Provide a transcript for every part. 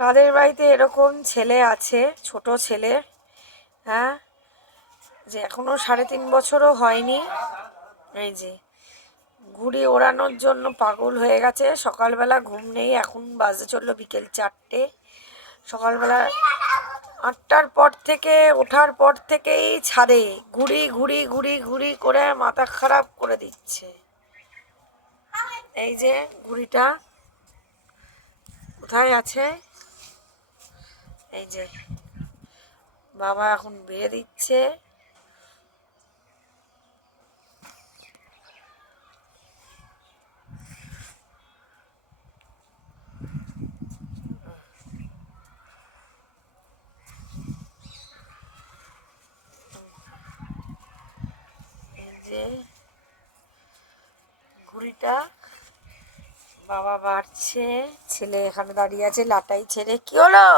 কাদের বাড়িতে এরকম ছেলে আছে, ছোট ছেলে, হ্যাঁ, যে এখনো 3.5 বছরও হয়নি, এই যে ঘুড়ি ওড়ানোর জন্য পাগল হয়ে গেছে। সকালবেলা ঘুম নেই, এখন বাজে চললো বিকেল 4টে। সকালবেলা 8টার পর থেকে, ওঠার পর থেকেই ছাদে ঘুড়ি ঘুড়ি ঘুড়ি ঘুড়ি করে মাথা খারাপ করে দিচ্ছে। এই যে ঘুড়িটা কোথায় আছে, এই যে বাবা এখন বেয়ে দিচ্ছে। এই যে ঘুড়িটা বাবা বাড়ছে, ছেলে এখানে দাঁড়িয়ে আছে লাটাই ছেড়ে। কি হলো?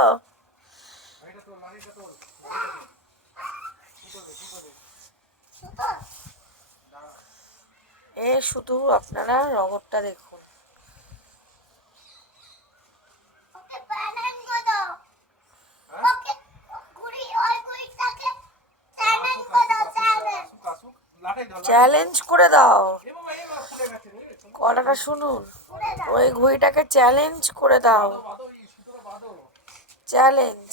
এ শুধু আপনারা রগরটা দেখুন। চ্যালেঞ্জ করে দাও, গলাটা শুনুন, ওই ঘুড়িটাকে চ্যালেঞ্জ করে দাও, চ্যালেঞ্জ।